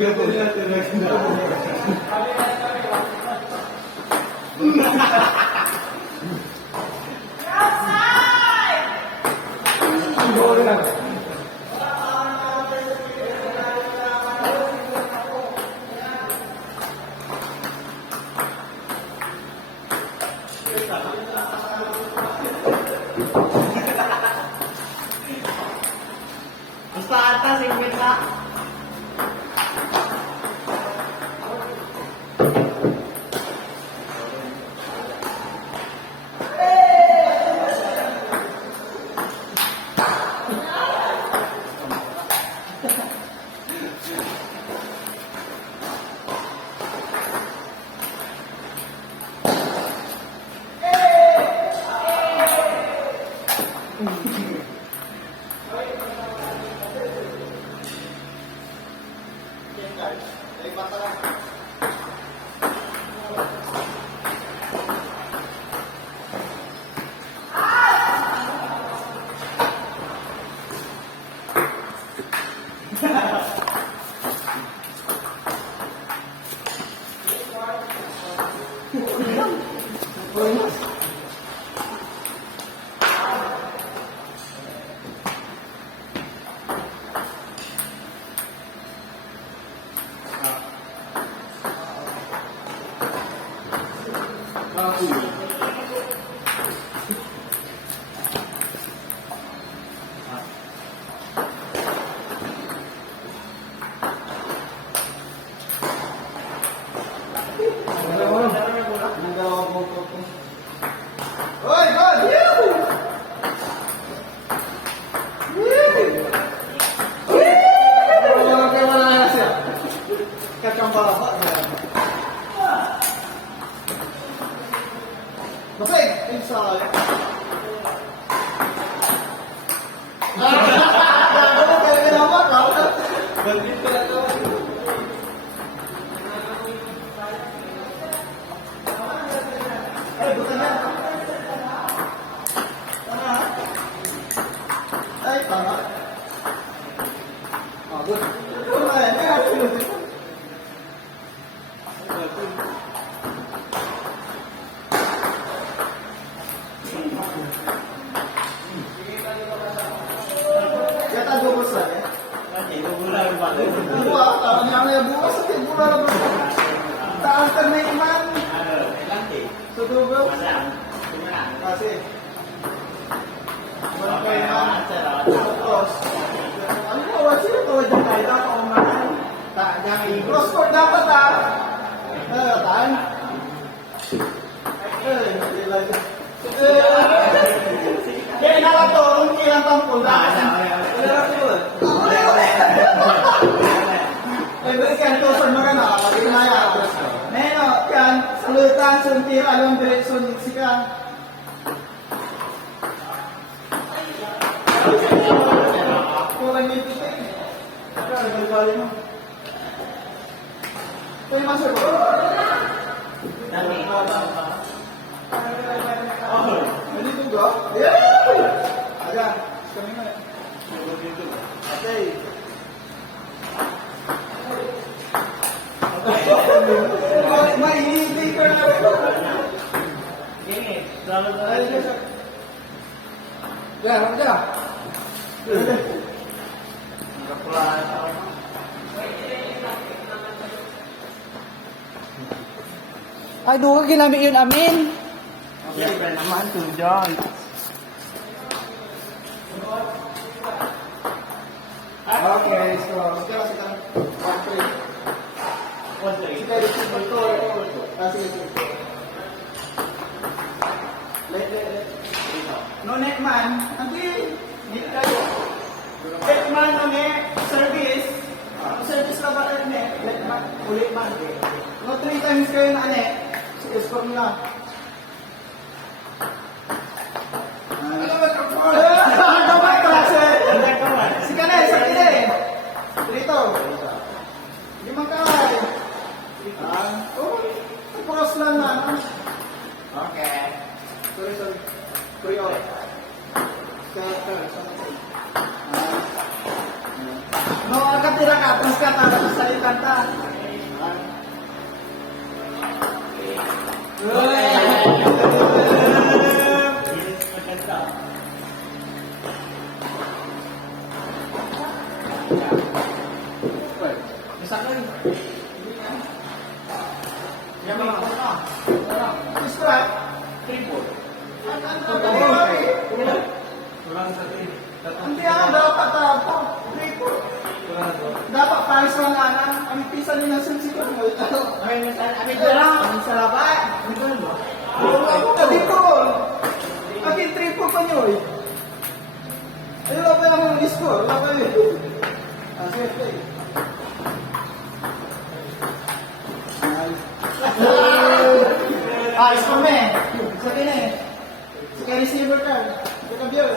Gato niya talaga. Basta atas, ingin na. Ay, duga ginamit yun, amin. Siyempre naman, tujon. Okay, so, kaya kita 1-3. Sige, sige. No net man, nanti net kayo. Net man no net service. Service na ba net? Net man, ulit man. No 3 times kayo na net. Score mo na. Ano ba ito? Ano ba klase? Si Kanay, sa kile. Dito. Limang kaway. Oh, cross lang na. Okay. Sorry. Kuya. No, agad tira ka, atras ka, para sa kanta. Strike. Hindi ang dapat dapat pares lang ana. Ang pisa ni nasan siguro mo. Amin sa labay. Dito. Akin triple pa nyo eh. Ayun lang pa yung score. Wala pa yun. Sige. Score me. Sa kanya eh. Sa kanya receiver ka. Sa kabiyol.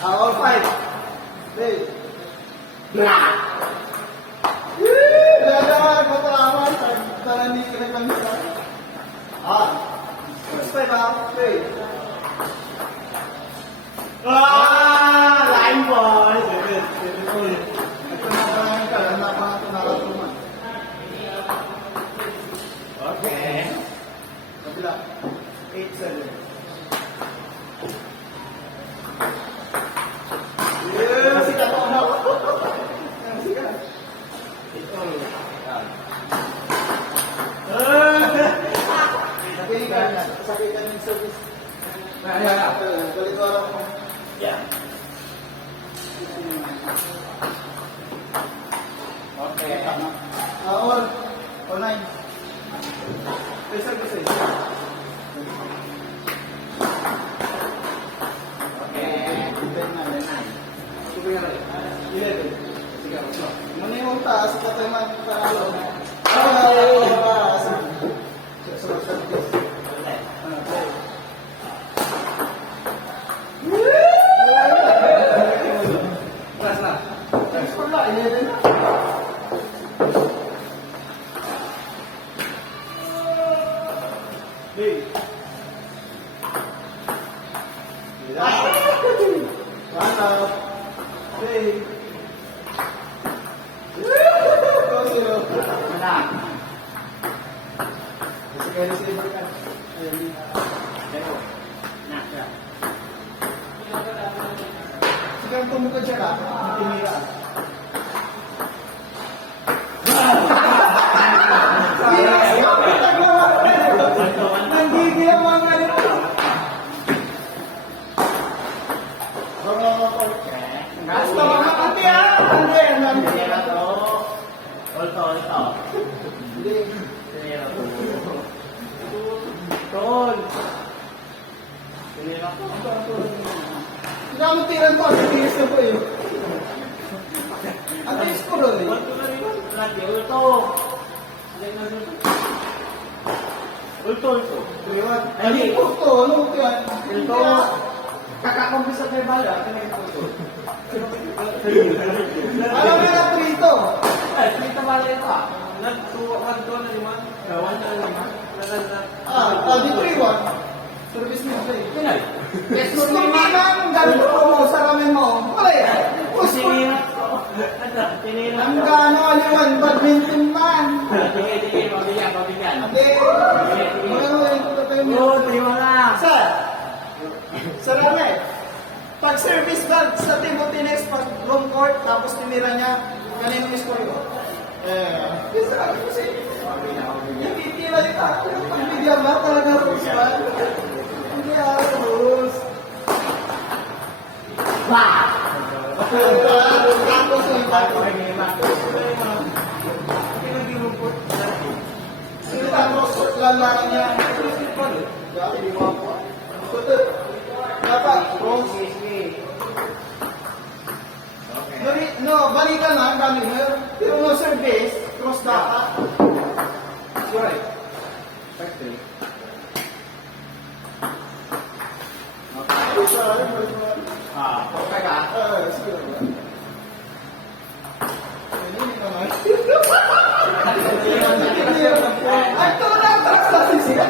All five. Hey. Dalawa, patalaman. Talan ni kinagpangisa. Five out. Hey. Line boy. Ito na parang ka. Napakatuman. Okay. Kabila. 8-7. Masih tak tahu nak. Masih kan? Tapi ini kan sakitkan yang service. Ya. Balik ke orang. Ya. Oke. Online. Besar. Mana yang taas kata man para lo. Sekarang kamu kerja lah, timira. Nanggigil ang mga ganito. Gasto mga kanti ah! Nanti. Olto. Hindi. Tol. Tidak mentiran po, ang tinis na po eh. Ang tinis ko rin eh. Ulto. Hindi po ito, ano po yan? Ulto. Kakakumpisa kayo bala, kanina po ito. Alam mo na po ito. Kita bala ito ah. Nagtuwag doon na naman. Gawan na naman. Di 3-1. Service mo sa iyo. Pinay. Yes, kung hindi man, ganito mo sa ramen mo. Wala yan. Ang gano, aliwan, badminton man. Sige, pabigyan. Hindi. Sir, sa ramen, pag service bag sa Timothy next, pag long court, tapos tinira niya, ganun yung score ko. Bisa kami kasi. Yung titira niya ka, yung pagbigyan ba talaga rules ba? Hindi rules. Tapos yung tapos lalaran niya. Dati di mo ako. Dapat, bronze. No, balikan na, kami ngayon. Pero no service, cross dapat. Right. Factory. Okay ka? Sige na. Ito na, tapos na siya.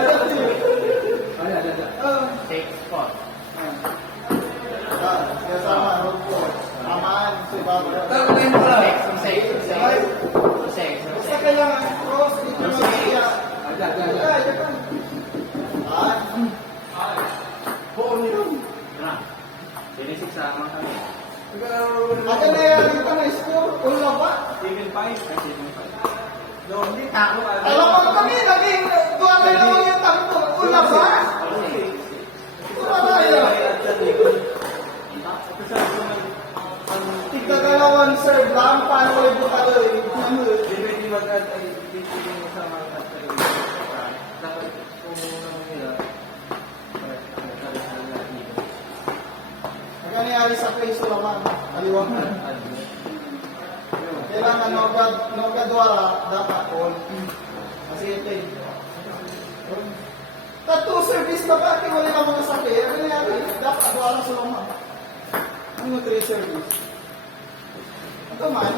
Hindi tao. Alam mo kami, naging duwa na naman yung takto. Una ba? Una ba yun? Tigka dalawang serve lang, paano kayo bukalo eh? Ano eh? Ang nangyari sa place naman, aliwang na. Kailangan nogad-dwara, dapat all. Kasi ito eh. Tattoo service na ba? Wala na mga sabi. Ano nangyari? Dapat dwara sa lama. Ano 3 service? Ito man.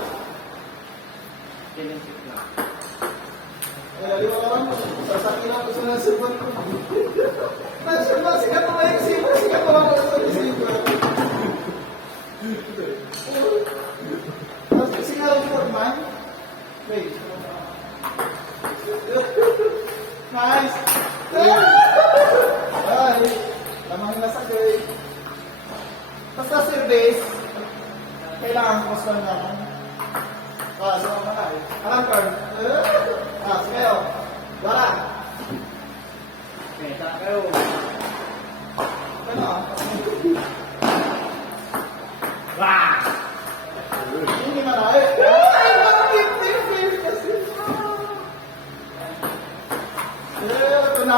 Liwa ka lang. Sasaki lang gusto na sirban ko. Sirban, sigat mo ba yung sirban? Sigat mo lang gusto yung sirban. Single foot man. Wait. Nice. Ay, tamang nasagay. Basta service, kailangan ko sa naman. So mga alam ko. Sige o. Wala. Okay, kayo. Ano? Wah! Hindi man ay. Ay, mga 50 kasi. Ito na.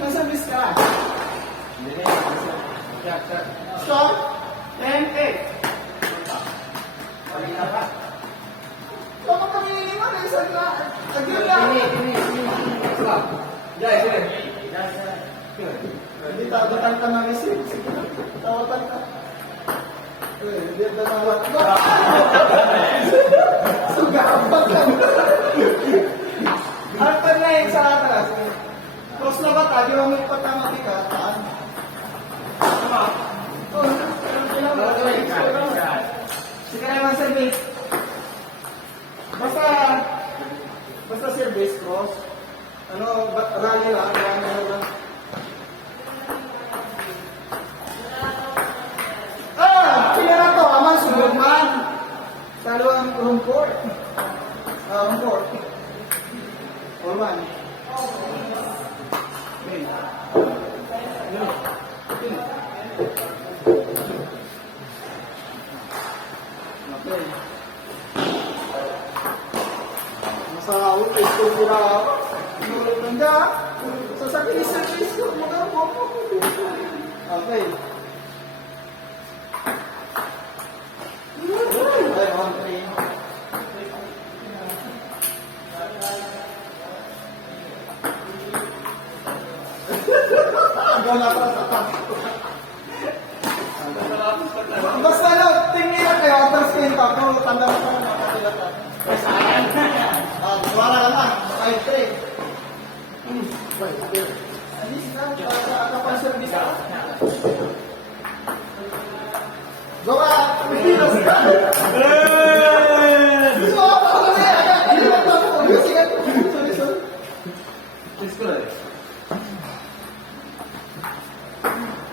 Nasa bis ka? Hindi. Check. Stop. 10-8. Baka kami iniwan eh. Saan na? Agil na. Stop. Guys, Hindi tawatan ka na receive. Tawatan ka. Hindi na tawat. Sugapan ka. Harpan na yung sa atas. Cross na ba tayo? Di mo may patamati ka. Taan. Sige na naman service. Basta service cross. Ano, rally lang. Pinara to, aman, sugod man. Salo ang rumport. Rumport. Or man. Okay. Okay. Masahawin, ito pura ako. Nanda, sasabihin sa Facebook, mga mo. Okay. Ay, on 3. Agaw na para sa tapo. Basta na, tingin na kayo, atras kayo tapo, tanda mo ka na makakilatan. Wala ka lang, 5-3. Alis na, para pa service ka. Gawa, Pilipinas ka! So, ako na yan! Hindi mo ito ako. Sige, sorry. It's good.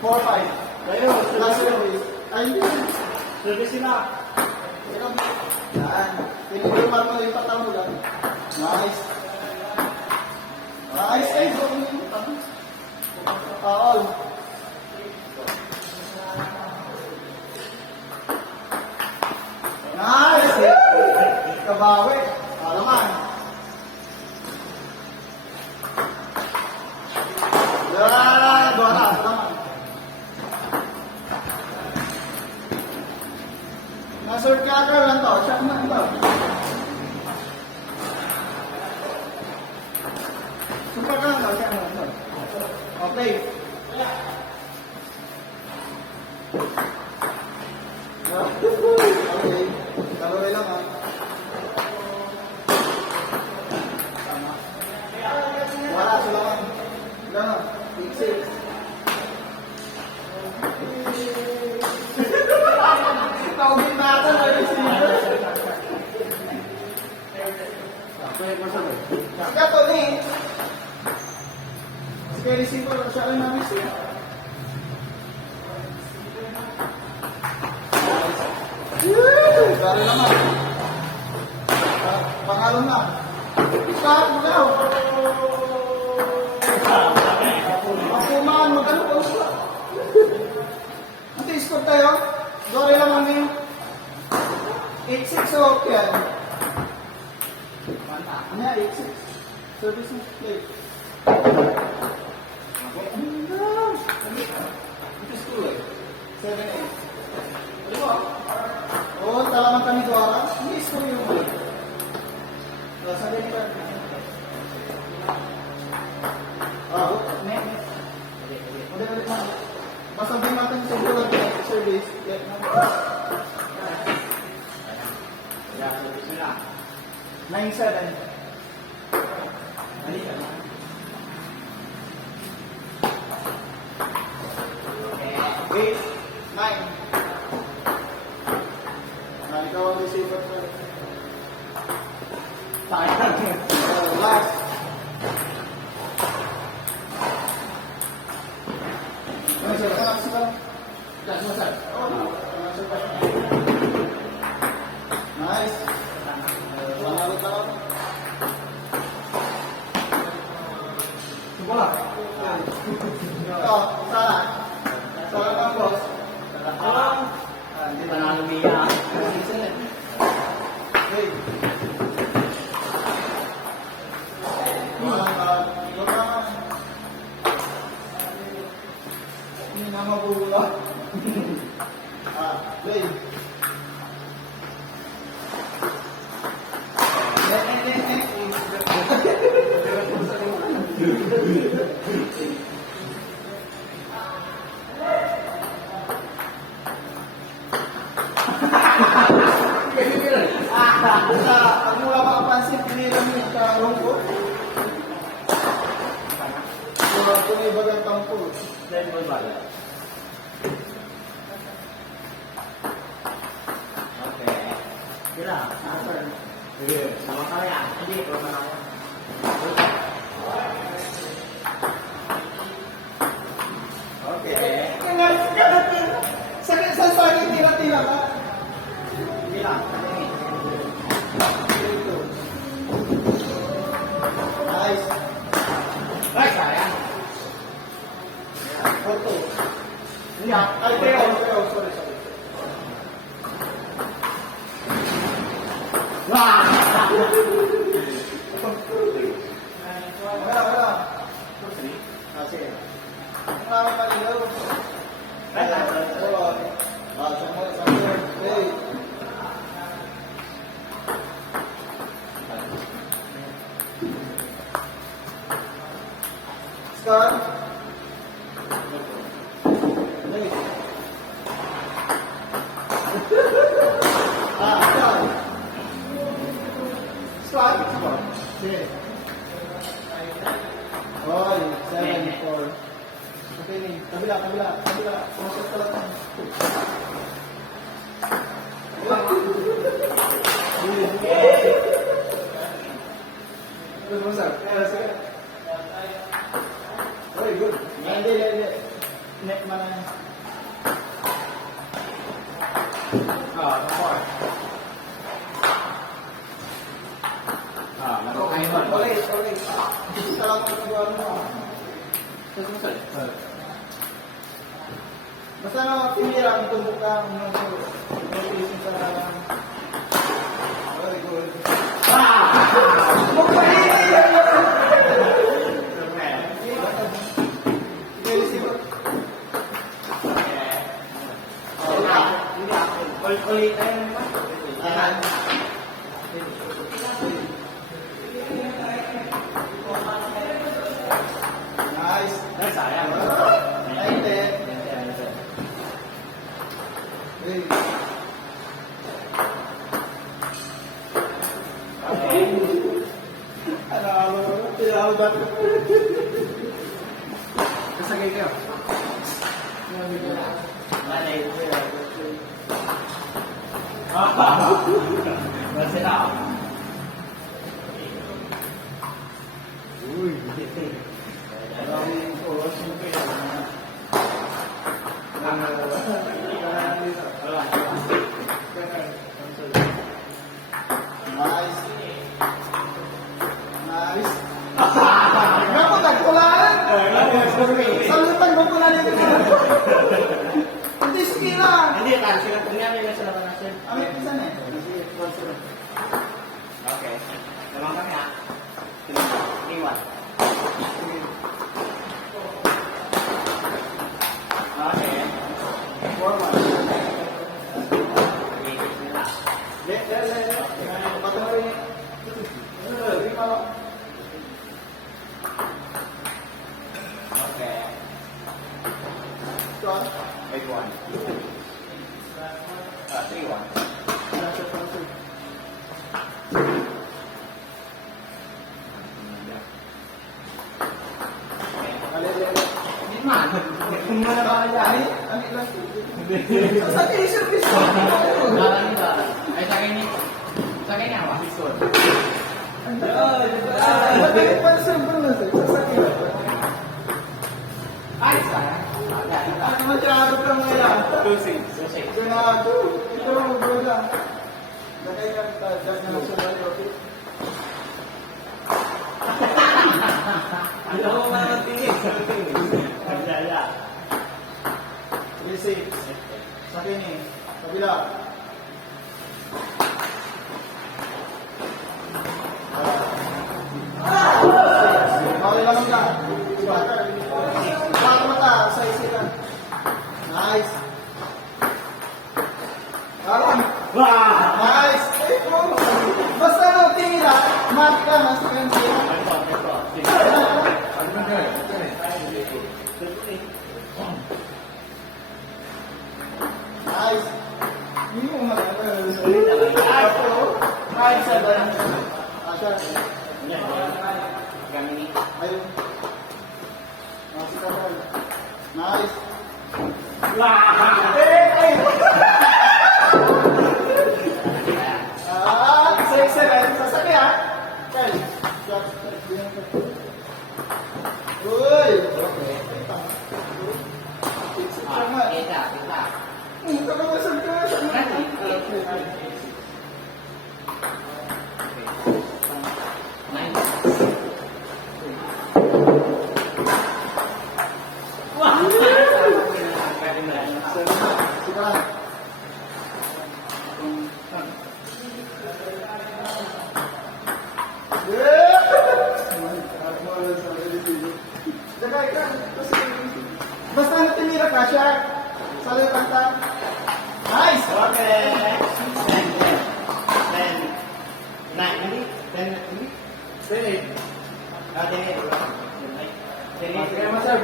4-5. Last service. Ay, Service na. yan. Pinilipan mo yung patang mo lang. Nice. Nice. Ay, so, all. Nice! Kabawi. Alaman. Yan! Doon na. Alaman. Nasort ka ka lang to. Check na ito. Super ka lang to. Check na ito. Okay. Okay. Kalaway lang ha. Tama. Wala sila man. Gano'n. Big 6. Tawagin natin na receiver. Kaya to ni. Sige receiver. Siya rin na receiver. Gari naman. Pangalon na. Start mo daw. Mapumaan mo gano'n po siya. Anti-score tayo. Gari lang namin. 8-6 o yan. Ano yan? 8-6. Service mo. Play. Ito school eh. 7-8. Oo, talagang kami doara. Hindi score yung play. Sa din ka. Net. Ulit na. Masabi natin sa buwan ng service. Net na. Ya, service nila. 9-7. Ano yan? 8-9. Ikaw ang receiver ko. Sayang. Last. Ano sila? Ano sila? Dah selesai. Nice. Panalo ka. Bola. Ito, salah. Salah ng boss. Hindi panalo niya. Hey. Hindi na mabula. Play. Ang mula makapansin, pinila niya sa rungko. Kung may bagang tampo. Dan berbalik. Oke. Kira, asal. Iya, sama kalian. Jadi kalau menang. Oke. Sakit tira-tira ka. Bilang. Nice. Baik sayang. Foto. Iya. Ay, Teo. Sorry. Wah. Wala. Sige. Marami maligaw. Oo. Sama. Hey. Start. Hey. Start. Sige. Oy, 7-4. Okay, nih. Kabila. Masuk ka lang. Good, masuk. Sige. Very good. Hindi. Net mana? Support. Laro kain man. Ulit. Salah ko nagawa mo. Selesai. Basta na pinira ang tumbok ka ng notification sa very good. Ulit na yun. Nice. Sayang. Nasagay kayo. Masih tahu. Kunyari na sila na sir. Amin, isa na eh. Okay. Lamang kami ha. Iwan. Okay. Forward. Iwan nila. Patuloy. Okay. Ito. Wait one. 3-1. Hindi man. Kung mo na ba kaya? Amin lang. Sa akin, service ko. Ay, sa akin ni... Sa akin niya, wah. Bakit pa sa na sir? Sa akin. Ay, sayang. Ano naman siya ka ngayon? 2-6. Ganado. Ito ang brother. Lagay ka dyan na sa bali. Ayaw ko manatinig. Magdala. Easy. Sa akin eh. Kabila. Okay lang ka. Bakit mata? Sa isi ka. Nice. Alam. Nice. Basta no, tingin na. Mark ka, mas fancy. Nice. Hindi mo Nice, seven. Asha. Ayun. Nice. Sasaki ha? Kyle. Uy! Kita. Ito ka masag ka. Sige. Basta na tinira ka siya. Sali kanta. Nice! Okay. 10. Kaya masag.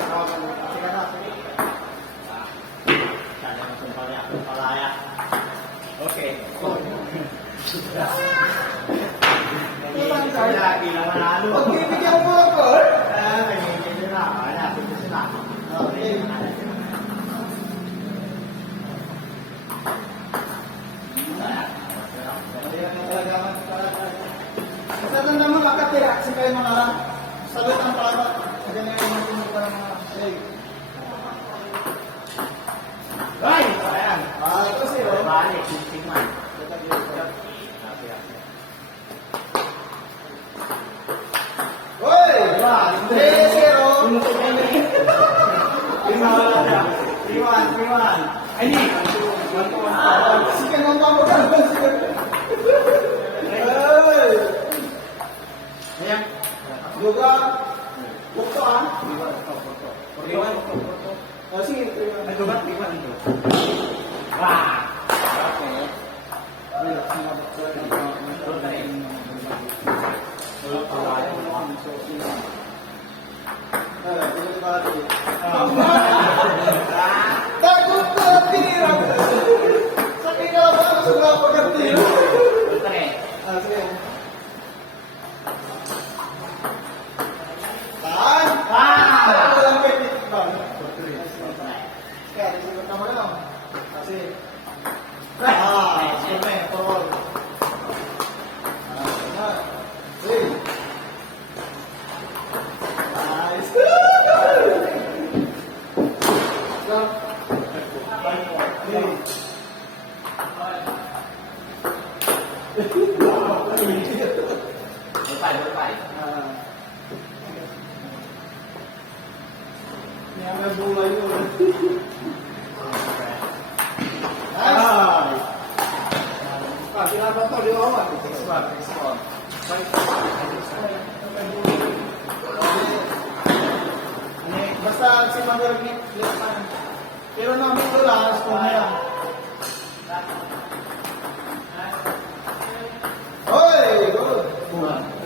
Sige na. Okay. Lagi na manalo. Pagbibigyan mo ako. Okay. Sa tanda mo makatira kasi kayo mga sagot ang para ganyan yung mga para mga hey. Ay! Ayan. Ito siya. Balik, tingnan. Hoy! 3-0. 3-1. Ay, hindi. 1-1. Sige nang pamukan. Hey! Ayan. Yoga. Bukto ah. 3-1. Oh, sige. Ay, dubat, 3-1 ito. Wah! Okay. Takot na tinira. Sa kinaba ko sa pagkatira. Sige. Tan! Walang pwede. Kaya, dito ka mo lang. Kasi, sige, forward. Hey. Nice. Stop. Hey. May bulay mo. Nice. Kailangan ba ito? Di ba? Next one. Basta si Mother Nick, left hand. Pero namin ito lang, kung yan. Hoy! Good!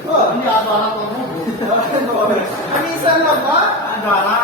Hindi ako alam kung mo. Kamisan lang ba? Ano,